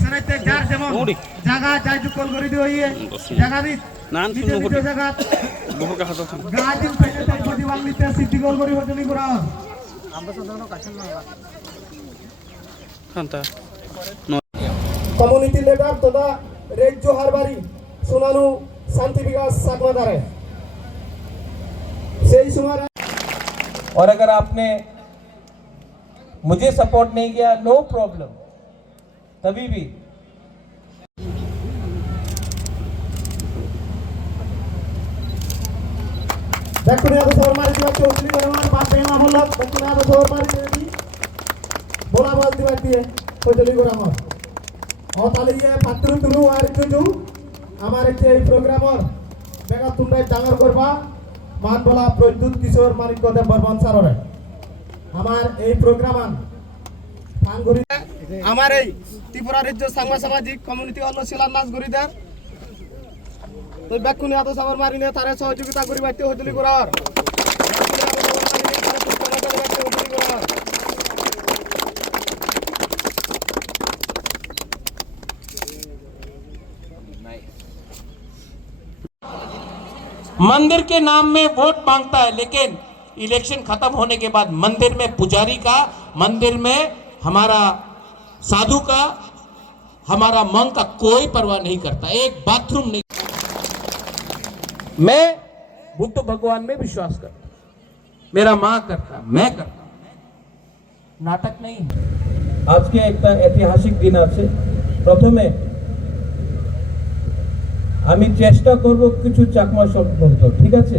সারাইতে যার যেমন জায়গা যাইটু কল করে দিও ইয়ে জায়গা দি নান শুনো জায়গা বহুকা হাত থাম গাদিন পেতে তাই বদি বাংলিতে সিটি কল করি হজলি করা আমরা সাধারণ কাছেন না শান্তা কমিউনিটি লিডার তথা রাজ্য হারবারি সোনানু শান্তি বিকাশ সাগমাদারে সেই সময়। और अगर आपने मुझे सपोर्ट नहीं किया, नो प्रॉब्लम, तभी भी देखुने अब सौर मारी दिवा चौधरी गरमान बात देना बोला देखुने अब सौर मारी देवी बोला बोल दिवा दिए चौधरी गरमान और ताली ये पात्र तुलु और जो हमारे जे प्रोग्राम और बेगा तुमरा डांगर करबा मान बोला प्रद्युत किशोर मानिक कदे बर्मन सारे আমার এই প্রোগ্রাম ফাঙ্গুরি আমার এই ত্রিপুরা রাজ্য সামাজিক কমিউনিটি অন্য শিলান্যাস গরিদার তো ব্যাকুনি আদো সাবর মারিনে তারে সহযোগিতা করি বাইতে হজলি করার मंदिर के नाम में वोट मांगता है, लेकिन इलेक्शन खत्म होने के बाद मंदिर में पुजारी का, मंदिर में हमारा साधु का, हमारा मंग का कोई परवाह नहीं करता, एक बाथरूम नहीं। मैं बुद्ध भगवान में विश्वास करता, मेरा मां करता, मैं करता, नाटक नहीं है। आज के एक ऐतिहासिक दिन আছে প্রথমে আমি চেষ্টা করব কিছু চাকমা শব্দ বলতে, ঠিক আছে?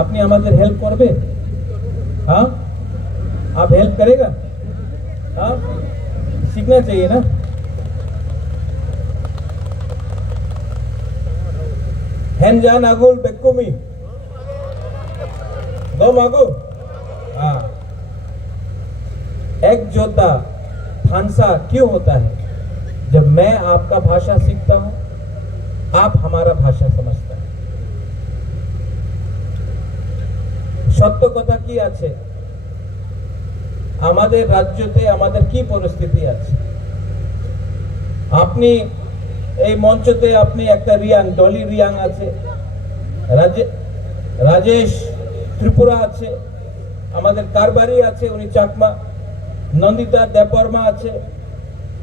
আপনি আমাদের হেল্প করবে? हाँ, आप हेल्प करेगा? हाँ, सीखना चाहिए ना। हेंजान आगुल बेकुमी दो मागु। हाँ, एक जोधा फांसा क्यों होता है? जब मैं आपका भाषा सीखता हूं, आप हमारा भाषा समझता है। সত্য কথা কি আছে, আমাদের রাজ্যতে আমাদের কি পরিস্থিতি আছে, আপনি এই মঞ্চতে আপনি একটা রিয়াং, ডলি রিয়াং আছে, রাজেশ ত্রিপুরা আছে, আমাদের কারবারি আছে, উনি চাকমা, নন্দিতা দেববর্মা আছে,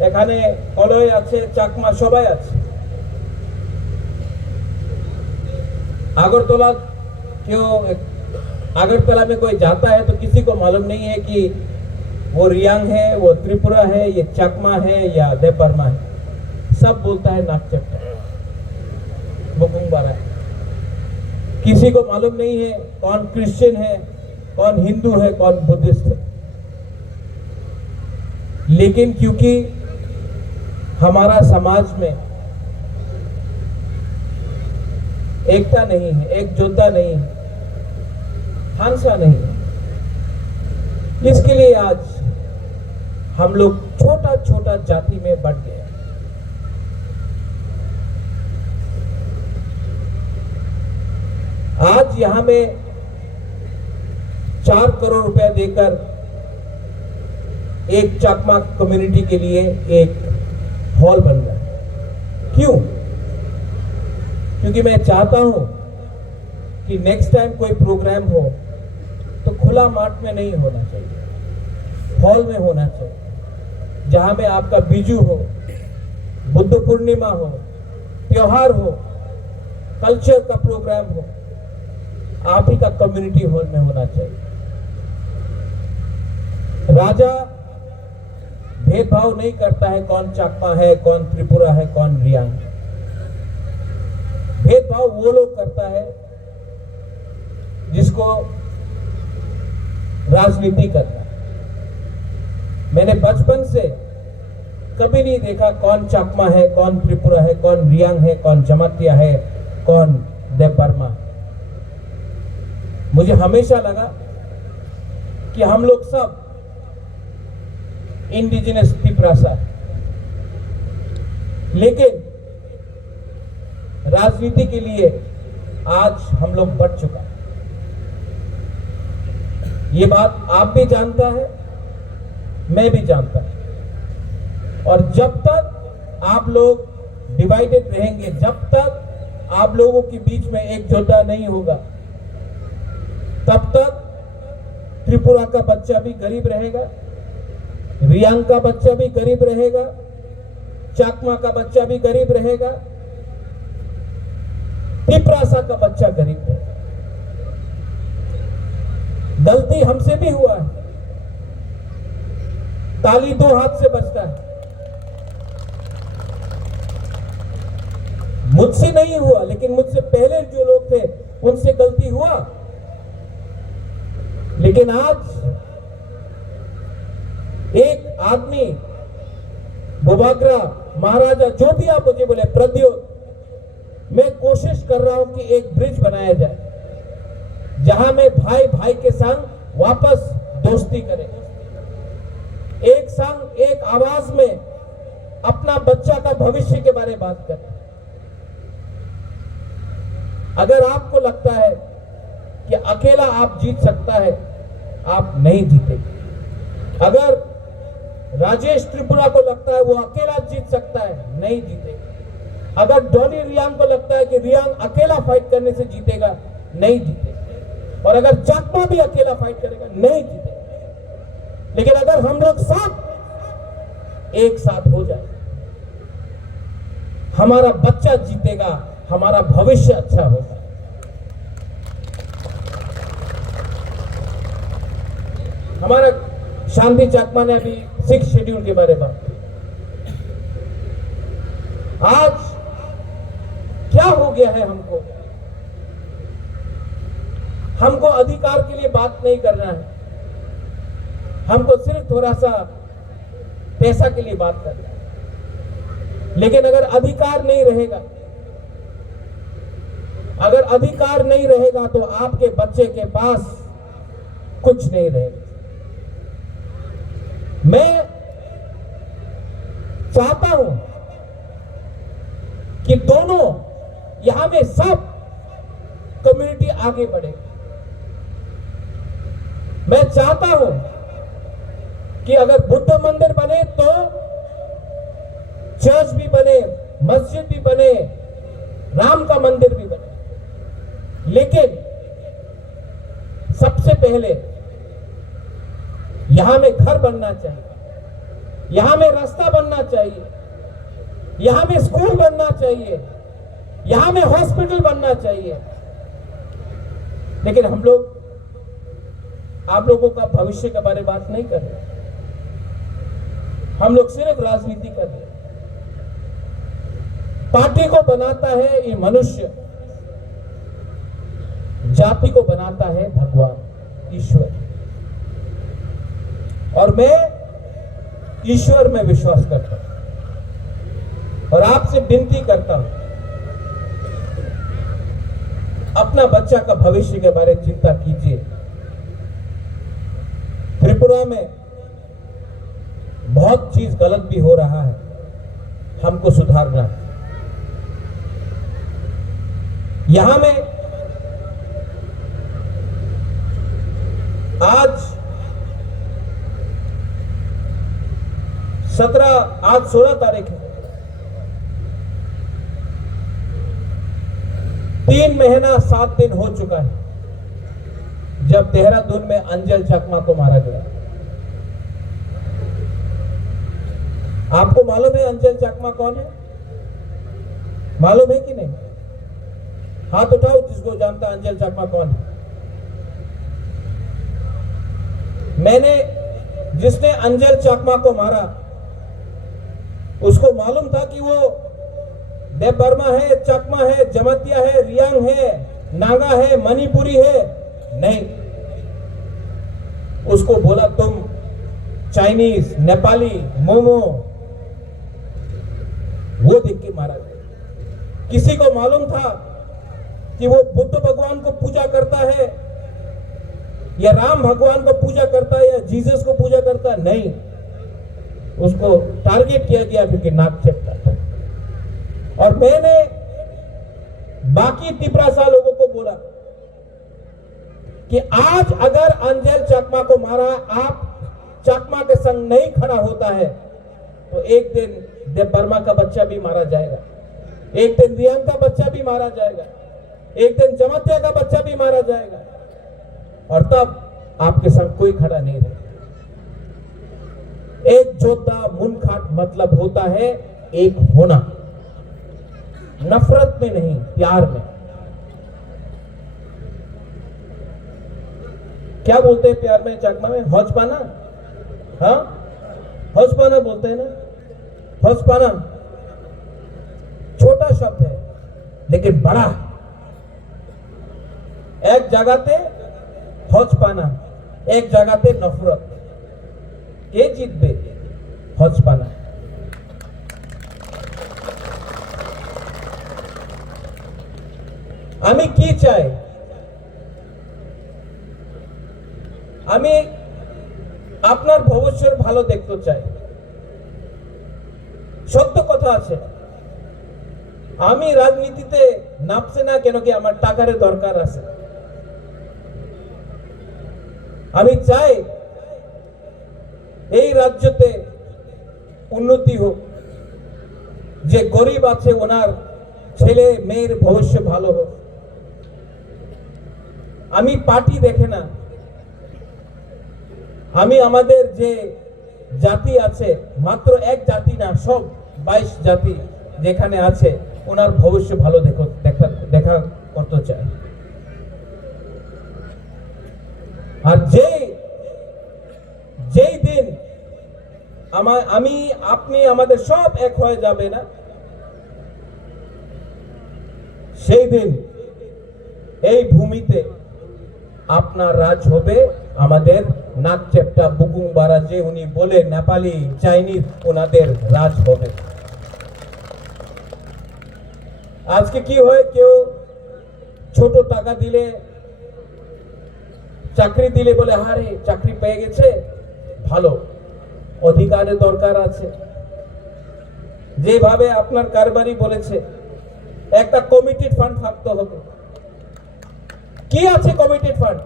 এখানে কলয় আছে, চাকমা সবাই আছে। আগরতলা क्यों अगरतला में कोई जाता है तो किसी को मालूम नहीं है कि वो रियांग है, वो त्रिपुरा है, ये चकमा है या देवबर्मा है। सब बोलता है नागचट्टा, बुकुंगबारा। किसी को मालूम नहीं है कौन क्रिश्चियन है, कौन हिंदू है, कौन बुद्धिस्ट है। लेकिन क्योंकि हमारा समाज में एकता नहीं है, एकजुटता नहीं है, हांसा नहीं है, इसके लिए आज हम लोग छोटा छोटा जाति में बढ़ गए। आज यहां में 4 करोड़ रुपया देकर एक चाकमा कम्युनिटी के लिए एक हॉल बन रहा है। क्यों? क्योंकि मैं चाहता हूं कि नेक्स्ट टाइम कोई प्रोग्राम हो तो खुला माठ में नहीं होना चाहिए, हॉल में होना चाहिए, जहां में आपका बीजू हो, बुद्ध पूर्णिमा हो, त्योहार हो, कल्चर का प्रोग्राम हो, आप ही का कम्युनिटी हॉल में होना चाहिए। राजा भेदभाव नहीं करता है कौन चाकमा है, कौन त्रिपुरा है, कौन रियांग है। भेदभाव वो लोग करता है जिसको राजनीति करना। मैंने बचपन से कभी नहीं देखा कौन चाकमा है, कौन त्रिपुरा है, कौन रियांग है, कौन जमातिया है, कौन देवबर्मा। मुझे हमेशा लगा कि हम लोग सब इंडिजिनस त्रिपुरासा, लेकिन राजनीति के लिए आज हम लोग बढ़ चुका है। ये बात आप भी जानता है, मैं भी जानता हूं। और जब तक आप लोग डिवाइडेड रहेंगे, जब तक आप लोगों के बीच में एकजुटता नहीं होगा, तब तक त्रिपुरा का बच्चा भी गरीब रहेगा, रियांग का बच्चा भी गरीब रहेगा, चाकमा का बच्चा भी गरीब रहेगा, तिपरासा का बच्चा गरीब रहेगा। गलती हमसे भी हुआ है, ताली दो हाथ से बजता है। मुझसे नहीं हुआ, लेकिन मुझसे पहले जो लोग थे उनसे गलती हुआ। लेकिन आज एक आदमी, बुबाग्रा, महाराजा, जो भी आप मुझे बोले, प्रद्योत, मैं कोशिश कर रहा हूं कि एक ब्रिज बनाया जाए जहां में भाई भाई के संग वापस दोस्ती करें, एक संग एक आवाज में अपना बच्चा का भविष्य के बारे में बात करें। अगर आपको लगता है कि अकेला आप जीत सकता है, आप नहीं जीतेंगे। अगर राजेश त्रिपुरा को लगता है वो अकेला जीत सकता है, नहीं जीतेगा। अगर डॉली रियांग को लगता है कि रियांग अकेला फाइट करने से जीतेगा, नहीं जीतेगा। और अगर चाकमा भी अकेला फाइट करेगा, नहीं जीतेगा। लेकिन अगर हम लोग सब एक साथ हो जाए, हमारा बच्चा जीतेगा, हमारा भविष्य अच्छा होगा। हमारा शांति चाकमा ने अभी 6 शेड्यूल के बारे में बात की। आज क्या हो गया है, हमको अधिकार के लिए बात नहीं करना है, हमको सिर्फ थोड़ा सा पैसा के लिए बात करना है। लेकिन अगर अधिकार नहीं रहेगा, अगर अधिकार नहीं रहेगा तो आपके बच्चे के पास कुछ नहीं रहेगा। मैं चाहता हूं कि दोनों यहां में सब कम्युनिटी आगे बढ़े। मैं चाहता हूं कि अगर बुद्ध मंदिर बने तो चर्च भी बने, मस्जिद भी बने, राम का मंदिर भी बने। लेकिन सबसे पहले यहां में घर बनना चाहिए, यहां में रास्ता बनना चाहिए, यहां में स्कूल बनना चाहिए, यहां में हॉस्पिटल बनना चाहिए। लेकिन हम लोग आप लोगों का भविष्य के बारे में बात नहीं कर रहे, हम लोग सिर्फ राजनीति कर रहे। पार्टी को बनाता है ये मनुष्य, जाति को बनाता है भगवान ईश्वर। और मैं ईश्वर में विश्वास करता हूं और आपसे विनती करता हूं, अपना बच्चा का भविष्य के बारे में चिंता कीजिए। त्रिपुरा में बहुत चीज गलत भी हो रहा है, हमको सुधारना है। यहां में आज 16 तारीख है, 3 महीना 7 दिन हो चुका है जब देहरादून में अंजल चाकमा को मारा गया। आपको मालूम है अंजल चाकमा कौन है? मालूम है कि नहीं? हाथ उठाओ जिसको जानता अंजल चाकमा कौन है। जिसने अंजल चाकमा को मारा, उसको मालूम था कि वो देव बर्मा है, चकमा है, जमतिया है, रियांग है, नागा है, मणिपुरी है? नहीं, उसको बोला तुम चाइनीज, नेपाली, मोमो, वो देख के मारा गया। किसी को मालूम था कि वो बुद्ध भगवान को पूजा करता है या राम भगवान को पूजा करता है या जीसस को पूजा करता है? नहीं, उसको टारगेट किया गया क्योंकि नाक चेपटा था। और मैंने बाकी तिपरासा लोगों को बोला कि आज अगर अंजल चाकमा को मारा, आप चाकमा के संग नहीं खड़ा होता है तो एक दिन देव वर्मा का बच्चा भी मारा जाएगा, एक दिन रियान का बच्चा भी मारा जाएगा, एक दिन जमातिया का बच्चा भी मारा जाएगा, और तब आपके संग कोई खड़ा नहीं रहेगा। एक जोधा मुनखाट मतलब होता है एक होना, नफरत में नहीं, प्यार में। क्या बोलते हैं प्यार में चाकमा में? हौजपाना। हाँ, हौजपाना बोलते हैं ना। हौजपाना छोटा शब्द है लेकिन बड़ा है। एक जगह पे हौजपाना, एक जगह पे नफरत, के जितबे? हौजपाना। আমি কি চাই? আমি আপনার ভবিষ্যৎ ভালো দেখতে চাই। সত্য কথা আছে, আমি রাজনীতিতে নামছে না কেন কি আমার টাকার দরকার আছে। আমি চাই এই রাজ্যতে উন্নতি হোক, যে গরিব আছে ওনার ছেলে মেয়ের ভবিষ্যৎ ভালো হোক। আমি পার্টি দেখে না, আমি আমাদের যে জাতি আছে, মাত্র এক জাতি না, সব 22 জাতি যেখানে আছে ওনার ভবিষ্যৎ ভালো দেখা করতে চায়। আর যেই দিন আমি আপনি আমাদের সব এক হয়ে যাবে না, সেই দিন এই ভূমিতে আপনার রাজ হবে, আমাদের নাক চেপটা বুকুংবারা যে উনি বলে নেপালি চাইনিজ ওনাদের রাজ হবে। আজকে কি হয়, কেউ ছোট টাকা দিলে, চাকরি দিলে বলে হারে চাকরি পেয়ে গেছে, ভালো, অধিকারের দরকার আছে। যেভাবে আপনার কারবারি বলেছে একটা কমিটেড ফান্ড থাকতে হবে। কি আছে কমিটেড ফান্ড?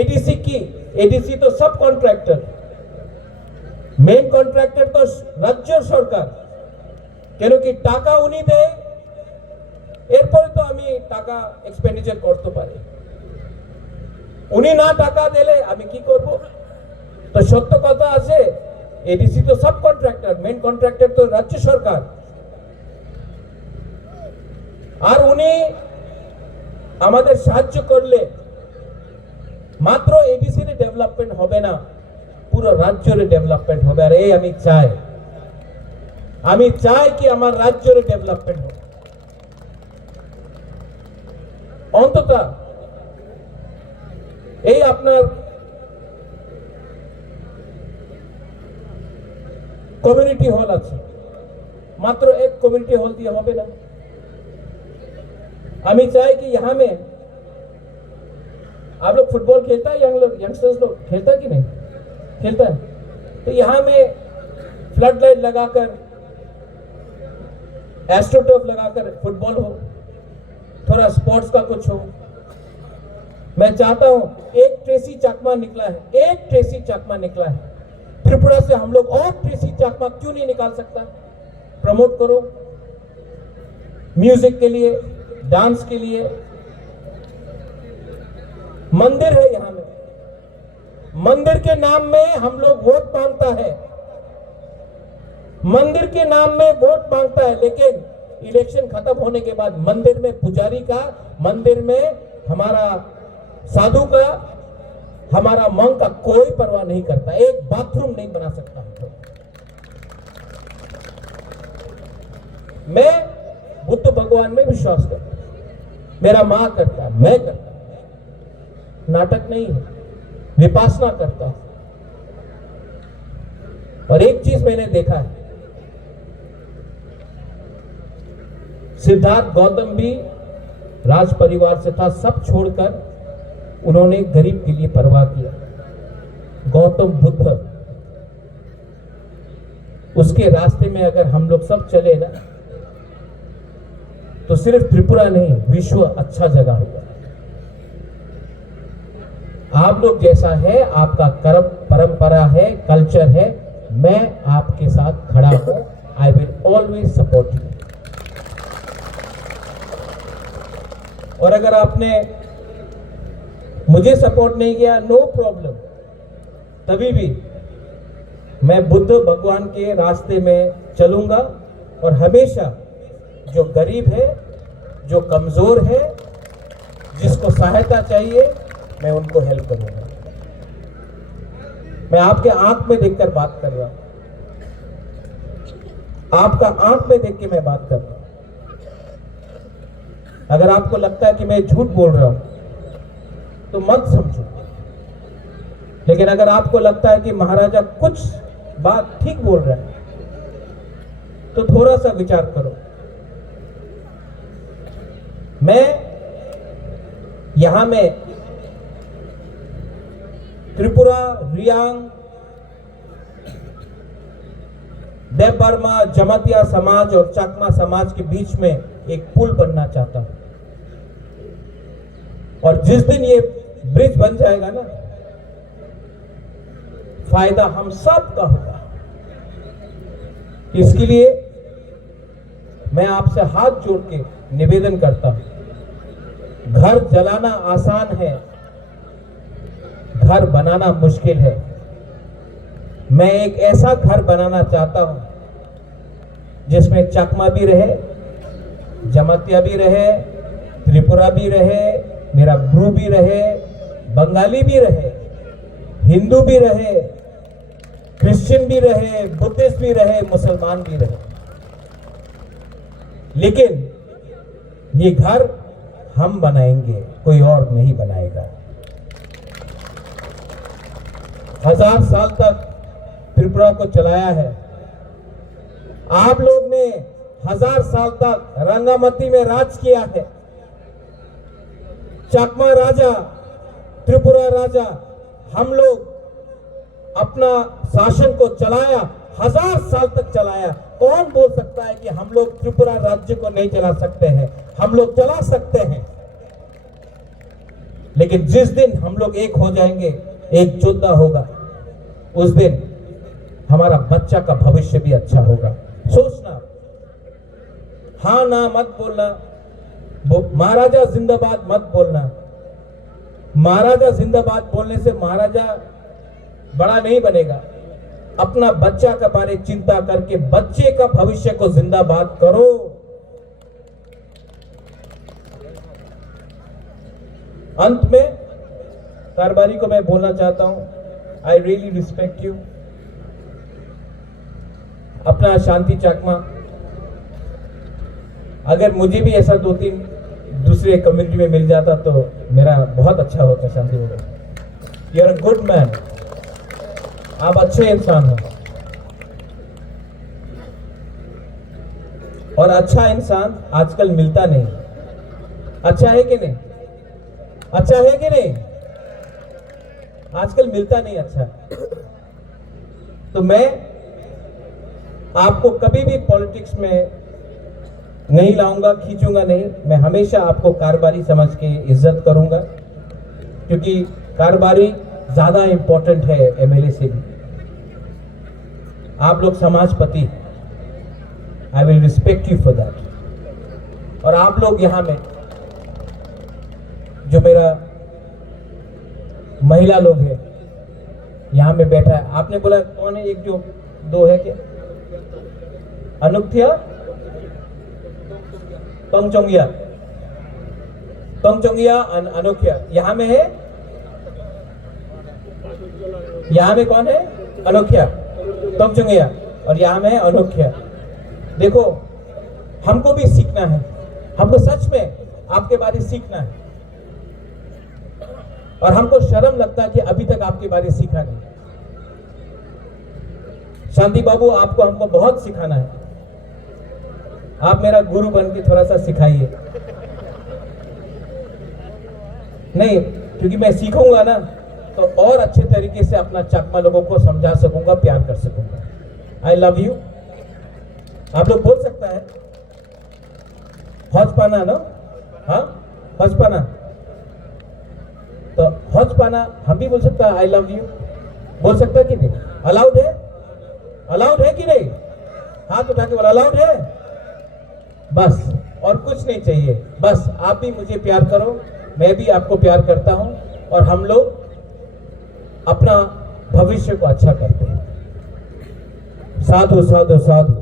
এডিসি কি? এডিসি তো সব কন্ট্রাক্টর, মেন কন্ট্রাক্টর তো রাজ্য সরকার। কেন কি টাকা উনি দেয়, এরপরে তো আমি টাকা এক্সপেন্ডিচার করতে পারি। উনি না টাকা দিলে আমি কি করব? তো সত্য কথা আছে, এডিসি তো সব কন্ট্রাক্টর, মেন কন্ট্রাক্টর তো রাজ্য সরকার। আর উনি আমাদের সাহায্য করলে মাত্র এডিসির ডেভেলপমেন্ট হবে না, পুরো রাজ্যের ডেভেলপমেন্ট হবে। আর এই আমি চাই কি আমার রাজ্যের ডেভেলপমেন্ট হোক। অন্তত এই আপনার কমিউনিটি হল আছে, মাত্র एक कम्युनिटी हॉल दिया হবে না। আমি চাই कि यहाँ में आप लोग फुटबॉल खेलता है, यंगस्टर्स लोग खेलता है कि नहीं खेलता है? तो यहाँ में फ्लड लाइट लगाकर, एस्ट्रोटर्फ लगाकर फुटबॉल हो, थोड़ा स्पोर्ट्स का कुछ हो। मैं चाहता हूं, एक ट्रेसी चकमा निकला है, एक ट्रेसी चकमा निकला है त्रिपुरा से, हम लोग और ट्रेसी चकमा क्यों नहीं निकाल सकता? प्रमोट करो, म्यूजिक के लिए, डांस के लिए। मंदिर है यहां में, मंदिर के नाम में हम लोग वोट मांगता है, मंदिर के नाम में वोट मांगता है, लेकिन इलेक्शन खत्म होने के बाद मंदिर में पुजारी का, मंदिर में हमारा साधु का, हमारा मंग का कोई परवाह नहीं करता। एक बाथरूम नहीं बना सकता। मैं बुद्ध भगवान में विश्वास करता, मेरा मां करता, मैं करता, नाटक नहीं है, विपासना करता। और एक चीज मैंने देखा है, सिद्धार्थ गौतम भी राज परिवार से था, सब छोड़कर उन्होंने गरीब के लिए परवाह किया। गौतम बुद्ध, उसके रास्ते में अगर हम लोग सब चले ना, तो सिर्फ त्रिपुरा नहीं, विश्व अच्छा जगह होगा। आप लोग जैसा है, आपका कर्म परंपरा है, कल्चर है, मैं आपके साथ खड़ा हूं। I will always support you. और अगर आपने मुझे सपोर्ट नहीं किया, नो प्रॉब्लम, तभी भी मैं बुद्ध भगवान के रास्ते में चलूंगा और हमेशा जो गरीब है, जो कमजोर है, जिसको सहायता चाहिए, मैं उनको हेल्प करूंगा। मैं आपके आंख में देखकर बात कर रहा हूं, आपका आंख में देख के मैं बात कर रहा हूं। अगर आपको लगता है कि मैं झूठ बोल रहा हूं तो मत समझो, लेकिन अगर आपको लगता है कि महाराजा कुछ बात ठीक बोल रहा है तो थोड़ा सा विचार करो। मैं यहां में त्रिपुरा, रियांग, देव बर्मा, जमातिया समाज और चकमा समाज के बीच में एक पुल बनना चाहता हूं। और जिस दिन ये ब्रिज बन जाएगा ना, फायदा हम सब का होगा। इसके लिए मैं आपसे हाथ जोड़ के निवेदन करता हूं। घर जलाना आसान है, घर बनाना मुश्किल है। मैं एक ऐसा घर बनाना चाहता हूं जिसमें चकमा भी रहे, जमातिया भी रहे, त्रिपुरा भी रहे, मेरा ब्रू भी रहे, बंगाली भी रहे, हिंदू भी रहे, क्रिश्चियन भी रहे, बुद्धिस्ट भी रहे, मुसलमान भी रहे। लेकिन ये घर हम बनाएंगे, कोई और नहीं बनाएगा। 1000 साल तक त्रिपुरा को चलाया है। आप लोग ने 1000 साल तक रंगामती में राज किया है। चकमा राजा, त्रिपुरा राजा, हम लोग अपना शासन को चलाया, 1000 साल तक चलाया। कौन बोल सकता है कि हम लोग त्रिपुरा राज्य को नहीं चला सकते हैं? हम लोग चला सकते हैं। लेकिन जिस दिन हम लोग एक हो जाएंगे, एक योद्धा होगा, उस दिन हमारा बच्चा का भविष्य भी अच्छा होगा। सोचना, हाँ ना मत बोलना, महाराजा जिंदाबाद मत बोलना। महाराजा जिंदाबाद बोलने से महाराजा बड़ा नहीं बनेगा। अपना बच्चा के बारे में चिंता करके बच्चे का भविष्य को जिंदाबाद करो। अंत में कारबारी को मैं बोलना चाहता हूं, आई रियली रिस्पेक्ट यू। अपना शांति चकमा, अगर मुझे भी ऐसा 2-3 दूसरे कम्युनिटी में मिल जाता तो मेरा बहुत अच्छा होता। शांति बोलो, you are a good man, आप अच्छे इंसान हो। और अच्छा इंसान आजकल मिलता नहीं। अच्छा है कि नहीं? अच्छा है कि नहीं? आजकल मिलता नहीं अच्छा। तो मैं आपको कभी भी पॉलिटिक्स में नहीं लाऊंगा, खींचूंगा नहीं। मैं हमेशा आपको कारबारी समझ के इज्जत करूंगा, क्योंकि कारबारी ज्यादा इंपॉर्टेंट है एमएलए से भी। आप लोग समाजपति, I will respect you for that. और आप लोग यहां में जो मेरा महिला लोग है यहां में बैठा है, आपने बोला कौन है? एक जो 2 है क्या? अनुक्थिया, तोंगचोंगिया, तोंगचोंगिया, अनोखिया यहां में है। यहां में कौन है? अनोखिया, तोंगचोंगिया, और यहां में है अनोखिया। देखो, हमको भी सीखना है, हमको सच में आपके बारे सीखना है। और हमको शर्म लगता है कि अभी तक आपके बारे सीखा नहीं। शांति बाबू, आपको हमको बहुत सिखाना है। आप मेरा गुरु बन के थोड़ा सा सिखाइए। नहीं, क्योंकि मैं सीखूंगा ना तो और अच्छे तरीके से अपना चकमा लोगों को समझा सकूंगा, प्यार कर सकूंगा। I love you. आप लोग बोल सकता है हौजपाना ना? हाँ, हौजपाना। तो हौजपाना हम भी बोल सकता है। आई लव यू बोल सकता है कि नहीं? अलाउड है? अलाउड है कि नहीं? हाथ उठा के बोला अलाउड है। बस और कुछ नहीं चाहिए, बस आप भी मुझे प्यार करो, मैं भी आपको प्यार करता हूं और हम लोग अपना भविष्य को अच्छा करते हैं। साधु साधु साधु।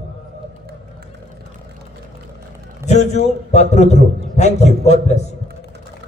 जुजू पात्रुत्रु। Thank you, God bless you.